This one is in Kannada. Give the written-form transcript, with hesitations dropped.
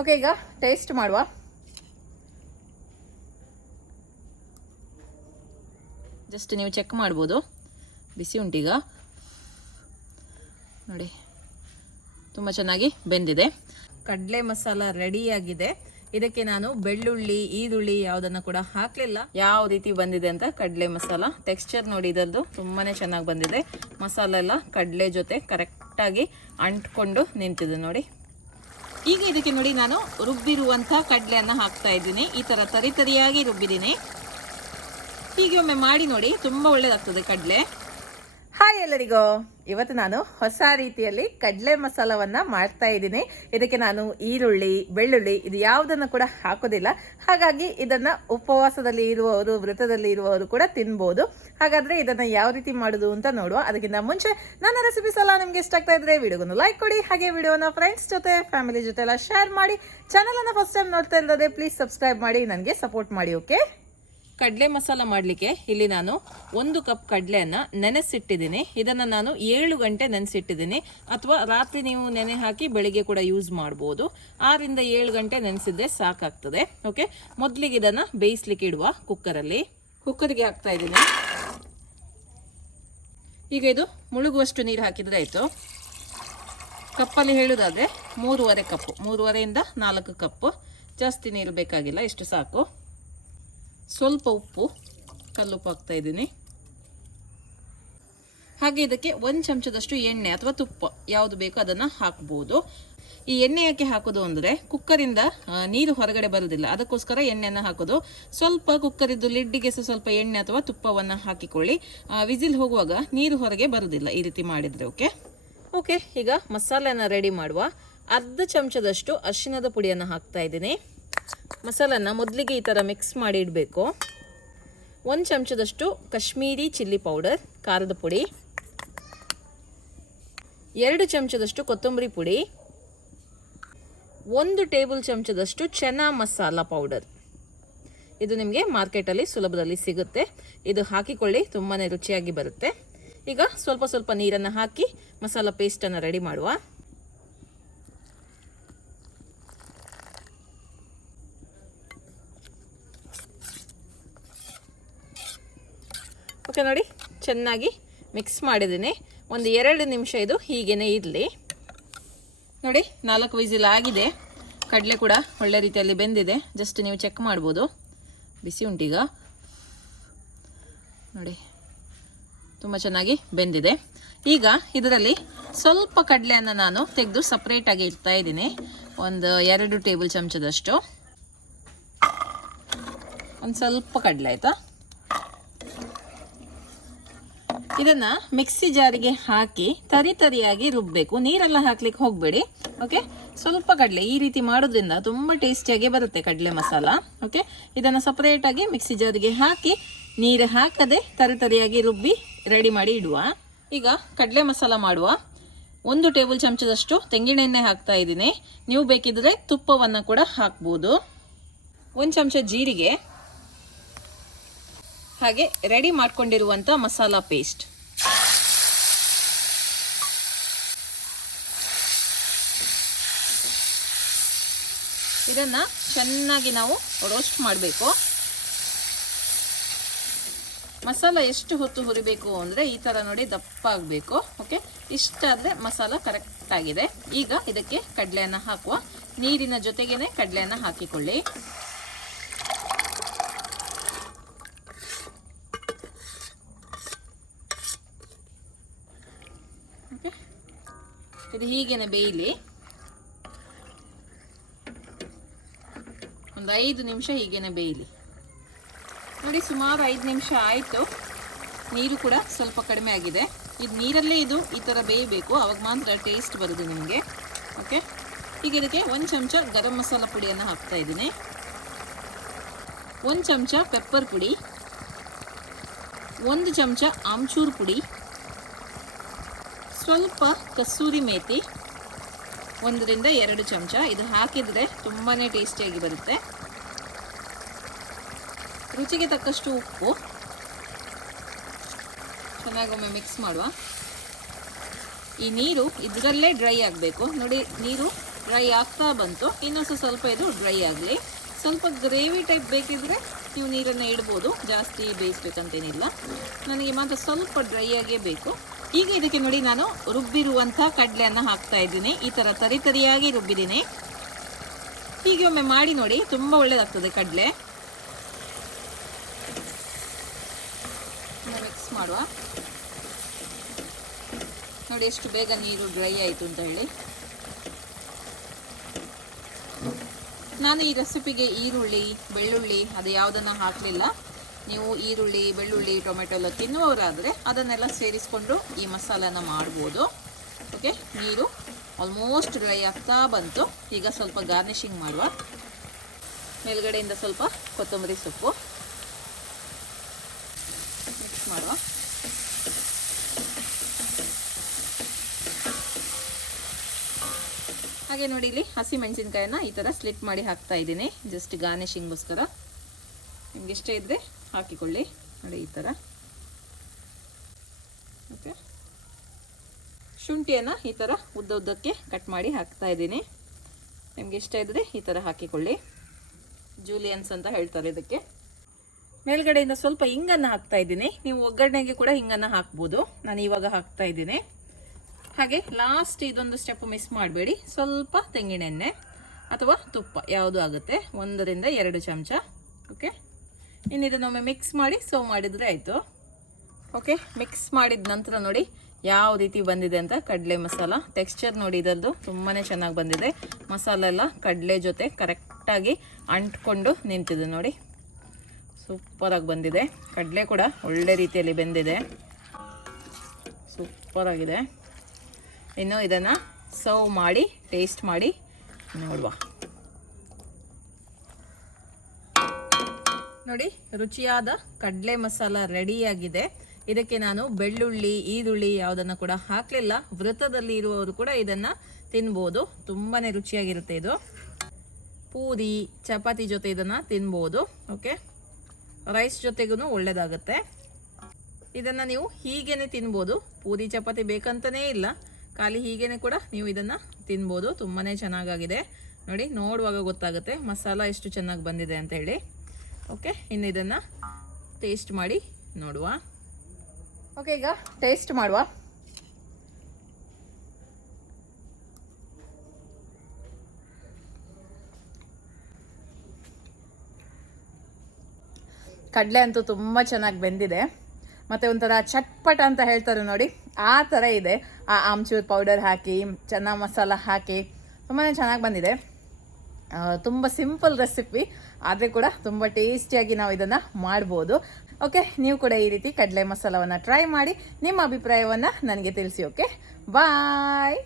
ಓಕೆ, ಈಗ ಟೇಸ್ಟ್ ಮಾಡುವ. ಜಸ್ಟ್ ನೀವು ಚೆಕ್ ಮಾಡ್ಬೋದು, ಬಿಸಿ ಉಂಟೀಗ ನೋಡಿ, ತುಂಬ ಚೆನ್ನಾಗಿ ಬೆಂದಿದೆ. ಕಡಲೆ ಮಸಾಲ ರೆಡಿಯಾಗಿದೆ. ಇದಕ್ಕೆ ನಾನು ಬೆಳ್ಳುಳ್ಳಿ, ಈರುಳ್ಳಿ ಯಾವುದನ್ನು ಕೂಡ ಹಾಕಲಿಲ್ಲ. ಯಾವ ರೀತಿ ಬಂದಿದೆ ಅಂತ ಕಡಲೆ ಮಸಾಲ ಟೆಕ್ಸ್ಚರ್ ನೋಡಿ, ಇದರದ್ದು ತುಂಬಾ ಚೆನ್ನಾಗಿ ಬಂದಿದೆ. ಮಸಾಲ ಎಲ್ಲ ಕಡಲೆ ಜೊತೆ ಕರೆಕ್ಟಾಗಿ ಅಂಟ್ಕೊಂಡು ನಿಂತಿದೆ ನೋಡಿ. ಈಗ ಇದಕ್ಕೆ ನೋಡಿ, ನಾನು ರುಬ್ಬಿರುವಂಥ ಕಡಲೆಯನ್ನು ಹಾಕ್ತಾ ಇದ್ದೀನಿ. ಈ ಥರ ತರಿಯಾಗಿ ರುಬ್ಬಿದ್ದೀನಿ. ಹೀಗೆ ಒಮ್ಮೆ ಮಾಡಿ ನೋಡಿ, ತುಂಬ ಒಳ್ಳೆಯದಾಗ್ತದೆ ಕಡಲೆ. ಹಾಯ್ ಎಲ್ಲರಿಗೂ, ಇವತ್ತು ನಾನು ಹೊಸ ರೀತಿಯಲ್ಲಿ ಕಡಲೆ ಮಸಾಲವನ್ನು ಮಾಡ್ತಾ ಇದ್ದೀನಿ. ಇದಕ್ಕೆ ನಾನು ಈರುಳ್ಳಿ, ಬೆಳ್ಳುಳ್ಳಿ ಇದು ಯಾವುದನ್ನು ಕೂಡ ಹಾಕೋದಿಲ್ಲ. ಹಾಗಾಗಿ ಇದನ್ನು ಉಪವಾಸದಲ್ಲಿ ಇರುವವರು, ವ್ರತದಲ್ಲಿ ಇರುವವರು ಕೂಡ ತಿನ್ಬೋದು. ಹಾಗಾದರೆ ಇದನ್ನು ಯಾವ ರೀತಿ ಮಾಡೋದು ಅಂತ ನೋಡುವ. ಅದಕ್ಕಿಂತ ಮುಂಚೆ ನನ್ನ ರೆಸಿಪೀಸ್ ಎಲ್ಲ ನಿಮಗೆ ಇಷ್ಟ ಆಗ್ತಾ ಇದ್ರೆ ವಿಡಿಯೋಗೊಂದು ಲೈಕ್ ಕೊಡಿ. ಹಾಗೆ ವಿಡಿಯೋನ ಫ್ರೆಂಡ್ಸ್ ಜೊತೆ, ಫ್ಯಾಮಿಲಿ ಜೊತೆ ಎಲ್ಲ ಶೇರ್ ಮಾಡಿ. ಚಾನಲನ್ನು ಫಸ್ಟ್ ಟೈಮ್ ನೋಡ್ತಾ ಇಲ್ಲದೆ ಪ್ಲೀಸ್ ಸಬ್ಸ್ಕ್ರೈಬ್ ಮಾಡಿ, ನನಗೆ ಸಪೋರ್ಟ್ ಮಾಡಿ. ಓಕೆ, ಕಡಲೆ ಮಸಾಲ ಮಾಡಲಿಕ್ಕೆ ಇಲ್ಲಿ ನಾನು 1 ಕಪ್ ಕಡಲೆಯನ್ನು ನೆನೆಸಿಟ್ಟಿದ್ದೀನಿ. ಇದನ್ನು ನಾನು 7 ಗಂಟೆ ನೆನೆಸಿಟ್ಟಿದ್ದೀನಿ, ಅಥವಾ ರಾತ್ರಿ ನೀವು ನೆನೆ ಹಾಕಿ ಬೆಳಿಗ್ಗೆ ಕೂಡ ಯೂಸ್ ಮಾಡ್ಬೋದು. 6 ರಿಂದ 7 ಗಂಟೆ ನೆನೆಸಿದ್ರೆ ಸಾಕಾಗ್ತದೆ. ಓಕೆ, ಮೊದಲಿಗೆ ಇದನ್ನು ಬೇಯಿಸ್ಲಿಕ್ಕೆ ಇಡುವ ಕುಕ್ಕರಲ್ಲಿ. ಕುಕ್ಕರ್ಗೆ ಹಾಕ್ತಾ ಇದ್ದೀನಿ. ಈಗ ಇದು ಮುಳುಗುವಷ್ಟು ನೀರು ಹಾಕಿದರೆ ಆಯಿತು. ಕಪ್ಪಲ್ಲಿ ಹೇಳೋದಾದರೆ 3.5 ಕಪ್ಪು, 3.5 ರಿಂದ 4 ಕಪ್ಪು. ಜಾಸ್ತಿ ನೀರು ಬೇಕಾಗಿಲ್ಲ, ಇಷ್ಟು ಸಾಕು. ಸ್ವಲ್ಪ ಉಪ್ಪು, ಕಲ್ಲುಪ್ಪು ಹಾಕ್ತಾ ಇದ್ದೀನಿ. ಹಾಗೆ ಇದಕ್ಕೆ 1 ಚಮಚದಷ್ಟು ಎಣ್ಣೆ ಅಥವಾ ತುಪ್ಪ ಯಾವುದು ಬೇಕೋ ಅದನ್ನು ಹಾಕ್ಬೋದು. ಈ ಎಣ್ಣೆ ಯಾಕೆ ಹಾಕೋದು ಅಂದರೆ ಕುಕ್ಕರಿಂದ ನೀರು ಹೊರಗಡೆ ಬರುವುದಿಲ್ಲ, ಅದಕ್ಕೋಸ್ಕರ ಎಣ್ಣೆಯನ್ನು ಹಾಕೋದು. ಸ್ವಲ್ಪ ಕುಕ್ಕರಿದ್ದು ಲಿಡ್ಡಿಗೆ ಸ್ವಲ್ಪ ಎಣ್ಣೆ ಅಥವಾ ತುಪ್ಪವನ್ನು ಹಾಕಿಕೊಳ್ಳಿ. ವಿಸಿಲ್ ಹೋಗುವಾಗ ನೀರು ಹೊರಗೆ ಬರುವುದಿಲ್ಲ ಈ ರೀತಿ ಮಾಡಿದರೆ. ಓಕೆ, ಈಗ ಮಸಾಲೆಯನ್ನು ರೆಡಿ ಮಾಡುವ. ಅರ್ಧ ಚಮಚದಷ್ಟು ಅರಿಶಿಣದ ಪುಡಿಯನ್ನು ಹಾಕ್ತಾ ಇದ್ದೀನಿ. ಮಸಾಲನ್ನು ಮೊದಲಿಗೆ ಈ ಥರ ಮಿಕ್ಸ್ ಮಾಡಿ ಇಡಬೇಕು. 1 ಚಮಚದಷ್ಟು ಕಾಶ್ಮೀರಿ ಚಿಲ್ಲಿ ಪೌಡರ್, ಖಾರದ ಪುಡಿ. 2 ಚಮಚದಷ್ಟು ಕೊತ್ತಂಬರಿ ಪುಡಿ. 1 ಟೇಬಲ್ ಚಮಚದಷ್ಟು ಚನಾ ಮಸಾಲ ಪೌಡರ್. ಇದು ನಿಮಗೆ ಮಾರ್ಕೆಟಲ್ಲಿ ಸುಲಭದಲ್ಲಿ ಸಿಗುತ್ತೆ. ಇದು ಹಾಕಿಕೊಳ್ಳಿ, ತುಂಬಾ ರುಚಿಯಾಗಿ ಬರುತ್ತೆ. ಈಗ ಸ್ವಲ್ಪ ನೀರನ್ನು ಹಾಕಿ ಮಸಾಲ ಪೇಸ್ಟನ್ನು ರೆಡಿ ಮಾಡುವ. ಓಕೆ ನೋಡಿ, ಚೆನ್ನಾಗಿ ಮಿಕ್ಸ್ ಮಾಡಿದ್ದೀನಿ. ಒಂದು 2 ನಿಮಿಷ ಇದು ಹೀಗೇನೆ ಇರಲಿ. ನೋಡಿ, 4 ವಿಸಿಲ್ ಆಗಿದೆ. ಕಡಲೆ ಕೂಡ ಒಳ್ಳೆ ರೀತಿಯಲ್ಲಿ ಬೆಂದಿದೆ. ಜಸ್ಟ್ ನೀವು ಚೆಕ್ ಮಾಡ್ಬೋದು, ಬಿಸಿ ಉಂಟೀಗ ನೋಡಿ, ತುಂಬ ಚೆನ್ನಾಗಿ ಬೆಂದಿದೆ. ಈಗ ಇದರಲ್ಲಿ ಸ್ವಲ್ಪ ಕಡಲೆಯನ್ನು ನಾನು ತೆಗೆದು ಸಪ್ರೇಟಾಗಿ ಇಡ್ತಾ ಇದ್ದೀನಿ. ಒಂದು 2 ಟೇಬಲ್ ಚಮಚದಷ್ಟು. ಒಂದು ಸ್ವಲ್ಪ ಕಡಲೆ ಆಯಿತಾ. ಇದನ್ನು ಮಿಕ್ಸಿ ಜಾರಿಗೆ ಹಾಕಿ ತರಿಯಾಗಿ ರುಬ್ಬಬೇಕು. ನೀರೆಲ್ಲ ಹಾಕ್ಲಿಕ್ಕೆ ಹೋಗಬೇಡಿ. ಓಕೆ, ಸ್ವಲ್ಪ ಕಡಲೆ ಈ ರೀತಿ ಮಾಡೋದ್ರಿಂದ ತುಂಬ ಟೇಸ್ಟಿಯಾಗಿ ಬರುತ್ತೆ ಕಡಲೆ ಮಸಾಲ. ಓಕೆ, ಇದನ್ನು ಸಪ್ರೇಟಾಗಿ ಮಿಕ್ಸಿ ಜಾರಿಗೆ ಹಾಕಿ ನೀರು ಹಾಕದೆ ತರಿಯಾಗಿ ರುಬ್ಬಿ ರೆಡಿ ಮಾಡಿ ಇಡುವ. ಈಗ ಕಡಲೆ ಮಸಾಲ ಮಾಡುವ. 1 ಟೇಬಲ್ ಚಮಚದಷ್ಟು ತೆಂಗಿನ ಎಣ್ಣೆ ಹಾಕ್ತಾ ಇದ್ದೀನಿ. ನೀವು ಬೇಕಿದ್ರೆ ತುಪ್ಪವನ್ನು ಕೂಡ ಹಾಕ್ಬೋದು. 1 ಚಮಚ ಜೀರಿಗೆ, ಹಾಗೆ ರೆಡಿ ಮಾಡ್ಕೊಂಡಿರುವಂಥ ಮಸಾಲ ಪೇಸ್ಟ್. ಇದನ್ನು ಚೆನ್ನಾಗಿ ನಾವು ರೋಸ್ಟ್ ಮಾಡಬೇಕು. ಮಸಾಲ ಎಷ್ಟು ಹೊತ್ತು ಹುರಿಬೇಕು ಅಂದರೆ ಈ ಥರ ನೋಡಿ, ದಪ್ಪ ಆಗಬೇಕು. ಓಕೆ, ಇಷ್ಟಾದರೆ ಮಸಾಲ ಕರೆಕ್ಟ್ ಆಗಿದೆ. ಈಗ ಇದಕ್ಕೆ ಕಡಲೆಯನ್ನು ಹಾಕುವ. ನೀರಿನ ಜೊತೆಗೇನೆ ಕಡಲೆಯನ್ನು ಹಾಕಿಕೊಳ್ಳಿ. ಓಕೆ, ಇದು ಹೀಗೇನೆ ಬೇಯಲಿ. ಒಂದು 5 ನಿಮಿಷ ಹೀಗೇನೆ ಬೇಯಲಿ. ನೋಡಿ, ಸುಮಾರು 5 ನಿಮಿಷ ಆಯಿತು. ನೀರು ಕೂಡ ಸ್ವಲ್ಪ ಕಡಿಮೆ ಆಗಿದೆ. ಇದು ನೀರಲ್ಲೇ ಇದು ಈ ಥರ ಬೇಯಬೇಕು, ಅವಾಗ ಮಾತ್ರ ಟೇಸ್ಟ್ ಬರೋದು ನಿಮಗೆ. ಓಕೆ, ಈಗ ಇದಕ್ಕೆ 1 ಚಮಚ ಗರಂ ಮಸಾಲ ಪುಡಿಯನ್ನು ಹಾಕ್ತಾ ಇದ್ದೀನಿ. 1 ಚಮಚ ಪೆಪ್ಪರ್ ಪುಡಿ, 1 ಚಮಚ ಆಮ್ಚೂರ್ ಪುಡಿ, ಸ್ವಲ್ಪ ಕಸೂರಿ ಮೇಥಿ, 1 ರಿಂದ 2 ಚಮಚ. ಇದು ಹಾಕಿದರೆ ತುಂಬಾ ಟೇಸ್ಟಿಯಾಗಿ ಬರುತ್ತೆ. ರುಚಿಗೆ ತಕ್ಕಷ್ಟು ಉಪ್ಪು. ಚೆನ್ನಾಗೊಮ್ಮೆ ಮಿಕ್ಸ್ ಮಾಡುವ. ಈ ನೀರು ಇದರಲ್ಲೇ ಡ್ರೈ ಆಗಬೇಕು. ನೋಡಿ, ನೀರು ಡ್ರೈ ಆಗ್ತಾ ಬಂತು. ಇನ್ನೊಂದು ಸ್ವಲ್ಪ ಇದು ಡ್ರೈ ಆಗಲಿ. ಸ್ವಲ್ಪ ಗ್ರೇವಿ ಟೈಪ್ ಬೇಕಿದ್ರೆ ನೀವು ನೀರನ್ನು ಇಡ್ಬೋದು, ಜಾಸ್ತಿ ಬೇಯಿಸ್ಬೇಕಂತೇನಿಲ್ಲ. ನನಗೆ ಮಾತ್ರ ಸ್ವಲ್ಪ ಡ್ರೈ ಆಗೇ ಬೇಕು. ಈಗ ಇದಕ್ಕೆ ನೋಡಿ ನಾನು ರುಬ್ಬಿರುವಂಥ ಕಡಲೆಯನ್ನು ಹಾಕ್ತಾ ಇದ್ದೀನಿ. ಈ ಥರ ತರಿಯಾಗಿ ರುಬ್ಬಿದ್ದೀನಿ. ಹೀಗೆ ಒಮ್ಮೆ ಮಾಡಿ ನೋಡಿ, ತುಂಬ ಒಳ್ಳೆಯದಾಗ್ತದೆ ಕಡಲೆ. ಮಿಕ್ಸ್ ಮಾಡುವ. ನೋಡಿ ಎಷ್ಟು ಬೇಗ ನೀರು ಡ್ರೈ ಆಯಿತು ಅಂತ ಹೇಳಿ. ನಾನು ಈ ರೆಸಿಪಿಗೆ ಈರುಳ್ಳಿ, ಬೆಳ್ಳುಳ್ಳಿ ಅದು ಯಾವುದನ್ನು ಹಾಕಲಿಲ್ಲ. ನೀವು ಈರುಳ್ಳಿ, ಬೆಳ್ಳುಳ್ಳಿ, ಟೊಮೆಟೊ ಎಲ್ಲ ತಿನ್ನುವವರಾದರೆ ಅದನ್ನೆಲ್ಲ ಸೇರಿಸ್ಕೊಂಡು ಈ ಮಸಾಲನ ಮಾಡ್ಬೋದು. ಓಕೆ, ನೀರು ಆಲ್ಮೋಸ್ಟ್ ಡ್ರೈ ಆಗ್ತಾ ಬಂತು. ಈಗ ಸ್ವಲ್ಪ ಗಾರ್ನಿಷಿಂಗ್ ಮಾಡುವ. ಮೇಲ್ಗಡೆಯಿಂದ ಸ್ವಲ್ಪ ಕೊತ್ತಂಬರಿ ಸೊಪ್ಪು ಮಿಕ್ಸ್ ಮಾಡುವ. ಹಾಗೆ ನೋಡಿ, ಇಲ್ಲಿ ಹಸಿ ಮೆಣಸಿನ್ಕಾಯನ್ನ ಈ ಥರ ಸ್ಲಿಟ್ ಮಾಡಿ ಹಾಕ್ತಾ ಇದ್ದೀನಿ, ಜಸ್ಟ್ ಗಾರ್ನಿಷಿಂಗ್ಗೋಸ್ಕರ. ನಿಮ್ಗೆ ಇಷ್ಟ ಇದ್ದರೆ ಹಾಕಿಕೊಳ್ಳಿ. ನೋಡಿ ಈ ಥರ. ಓಕೆ, ಶುಂಠಿಯನ್ನು ಈ ಥರ ಉದ್ದಕ್ಕೆ ಕಟ್ ಮಾಡಿ ಹಾಕ್ತಾ ಇದ್ದೀನಿ. ನಿಮ್ಗೆ ಇಷ್ಟ ಇದ್ದರೆ ಈ ಥರ ಹಾಕಿಕೊಳ್ಳಿ. ಜೂಲಿಯನ್ಸ್ ಅಂತ ಹೇಳ್ತಾರೆ ಇದಕ್ಕೆ. ಮೇಲ್ಗಡೆಯಿಂದ ಸ್ವಲ್ಪ ಹಿಂಗನ್ನು ಹಾಕ್ತಾ ಇದ್ದೀನಿ. ನೀವು ಒಗ್ಗರಣೆಗೆ ಕೂಡ ಹಿಂಗನ್ನು ಹಾಕ್ಬೋದು. ನಾನು ಇವಾಗ ಹಾಕ್ತಾ ಇದ್ದೀನಿ. ಹಾಗೆ ಲಾಸ್ಟ್ ಇದೊಂದು ಸ್ಟೆಪ್ ಮಿಸ್ ಮಾಡಬೇಡಿ. ಸ್ವಲ್ಪ ತೆಂಗಿನೆಣ್ಣೆ ಅಥವಾ ತುಪ್ಪ ಯಾವುದು ಆಗುತ್ತೆ, 1 ರಿಂದ 2 ಚಮಚ. ಓಕೆ, ಇನ್ನು ಇದನ್ನೊಮ್ಮೆ ಮಿಕ್ಸ್ ಮಾಡಿ ಸರ್ವ್ ಮಾಡಿದರೆ ಆಯಿತು. ಓಕೆ, ಮಿಕ್ಸ್ ಮಾಡಿದ ನಂತರ ನೋಡಿ ಯಾವ ರೀತಿ ಬಂದಿದೆ ಅಂತ ಕಡಲೆ ಮಸಾಲ. ಟೆಕ್ಸ್ಚರ್ ನೋಡಿ ಇದರದ್ದು ತುಂಬಾ ಚೆನ್ನಾಗಿ ಬಂದಿದೆ. ಮಸಾಲೆ ಎಲ್ಲ ಕಡಲೆ ಜೊತೆ ಕರೆಕ್ಟಾಗಿ ಅಂಟ್ಕೊಂಡು ನಿಂತಿದೆ ನೋಡಿ. ಸೂಪರಾಗಿ ಬಂದಿದೆ. ಕಡಲೆ ಕೂಡ ಒಳ್ಳೆ ರೀತಿಯಲ್ಲಿ ಬೆಂದಿದೆ. ಸೂಪರಾಗಿದೆ. ಇನ್ನು ಇದನ್ನು ಸರ್ವ್ ಮಾಡಿ ಟೇಸ್ಟ್ ಮಾಡಿ ನೋಡುವ. ನೋಡಿ, ರುಚಿಯಾದ ಕಡಲೆ ಮಸಾಲ ರೆಡಿಯಾಗಿದೆ. ಇದಕ್ಕೆ ನಾನು ಬೆಳ್ಳುಳ್ಳಿ, ಈರುಳ್ಳಿ ಯಾವುದನ್ನು ಕೂಡ ಹಾಕಲಿಲ್ಲ. ವ್ರತದಲ್ಲಿ ಇರುವವರು ಕೂಡ ಇದನ್ನು ತಿನ್ಬೋದು. ತುಂಬಾ ರುಚಿಯಾಗಿರುತ್ತೆ ಇದು. ಪೂರಿ, ಚಪಾತಿ ಜೊತೆ ಇದನ್ನು ತಿನ್ಬೋದು. ಓಕೆ, ರೈಸ್ ಜೊತೆಗೂ ಒಳ್ಳೆಯದಾಗುತ್ತೆ. ಇದನ್ನು ನೀವು ಹೀಗೇನೆ ತಿನ್ಬೋದು. ಪೂರಿ ಚಪಾತಿ ಬೇಕಂತನೇ ಇಲ್ಲ, ಖಾಲಿ ಹೀಗೇನೆ ಕೂಡ ನೀವು ಇದನ್ನು ತಿನ್ಬೋದು. ತುಂಬಾ ಚೆನ್ನಾಗಾಗಿದೆ ನೋಡಿ. ನೋಡುವಾಗ ಗೊತ್ತಾಗುತ್ತೆ ಮಸಾಲ ಎಷ್ಟು ಚೆನ್ನಾಗಿ ಬಂದಿದೆ ಅಂತ ಹೇಳಿ. ಓಕೆ, ಇನ್ನು ಇದನ್ನು ಟೇಸ್ಟ್ ಮಾಡಿ ನೋಡುವ. ಓಕೆ, ಈಗ ಟೇಸ್ಟ್ ಮಾಡುವ. ಕಡಲೆ ಅಂತೂ ತುಂಬ ಚೆನ್ನಾಗಿ ಬೆಂದಿದೆ. ಮತ್ತು ಒಂಥರ ಚಟ್ಪಟ ಅಂತ ಹೇಳ್ತಾರೆ ನೋಡಿ, ಆ ಥರ ಇದೆ. ಆ ಆಮ್ಚೂರ್ ಪೌಡರ್ ಹಾಕಿ, ಚನ್ನ ಮಸಾಲ ಹಾಕಿ ತುಂಬಾ ಚೆನ್ನಾಗಿ ಬಂದಿದೆ. ತುಂಬ ಸಿಂಪಲ್ ರೆಸಿಪಿ, ಆದರೆ ಕೂಡ ತುಂಬ ಟೇಸ್ಟಿಯಾಗಿ ನಾವು ಇದನ್ನು ಮಾಡ್ಬೋದು. ಓಕೆ, ನೀವು ಕೂಡ ಈ ರೀತಿ ಕಡಲೆ ಮಸಾಲವನ್ನು ಟ್ರೈ ಮಾಡಿ ನಿಮ್ಮ ಅಭಿಪ್ರಾಯವನ್ನು ನನಗೆ ತಿಳಿಸಿ. ಓಕೆ, ಬಾಯ್.